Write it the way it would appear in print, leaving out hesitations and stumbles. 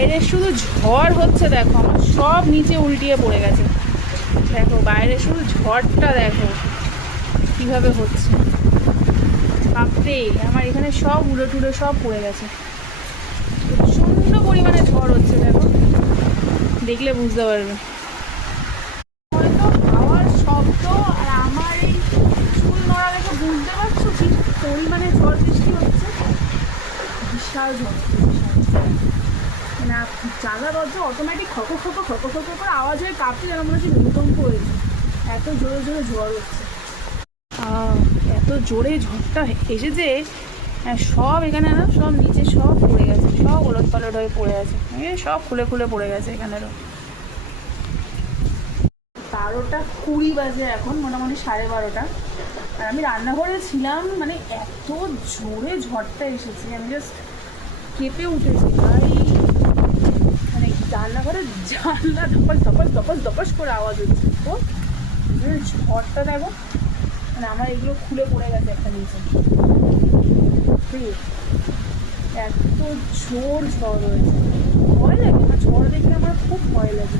বাইরে শুধু ঝড় হচ্ছে, দেখো আমার সব নিচে উল্টিয়ে পড়ে গেছে। দেখো বাইরে শুধু ঝড়টা দেখো কিভাবে হচ্ছে। বাপরে, আমার এখানে সব উড়ে টুড়ে সব পড়ে গেছে। প্রচণ্ড পরিমাণে ঝড় হচ্ছে, দেখো দেখলে বুঝতে পারবে। হয়তো হাওয়ার শব্দ আর আমার এই চুল নড়া দেখে বুঝতে পারছো কি পরিমাণে ঝড় বৃষ্টি হচ্ছে। বিশাল ঝড় হচ্ছে, বিশাল। মানে জানলা দরজা অটোমেটিক খকো খকো খকো খকো করে আওয়াজ হয়ে কাঁপছে, যেন মনে হচ্ছে ভূমিকম্প হয়েছে। এত জোরে জোরে ঝড় হচ্ছে। এত জোরে ঝড়টা এসেছে, সব এখানে না সব নিচে সব পড়ে গেছে, সব ওলট পালট হয়ে পড়ে আছে, সব খুলে খুলে পড়ে গেছে এখানেরও। 12:20 বাজে এখন, মোটামুটি 12:30। আর আমি রান্নাঘরে ছিলাম, মানে এত জোরে ঝড়টা এসেছে আমি জাস্ট কেঁপে উঠেছি ভাই। মানে রান্নাঘরে জানলা ধপাস ধপাস ধপাস ধপাস করে আওয়াজ হচ্ছে। তো ঝড়টা দেখো, মানে আমার এগুলো খুলে পড়ে গেছে একটা নিচে। এত জোর ঝড় হয়েছে, ভয় লাগে। আমার ঝড় দেখলে আমার খুব ভয় লাগে।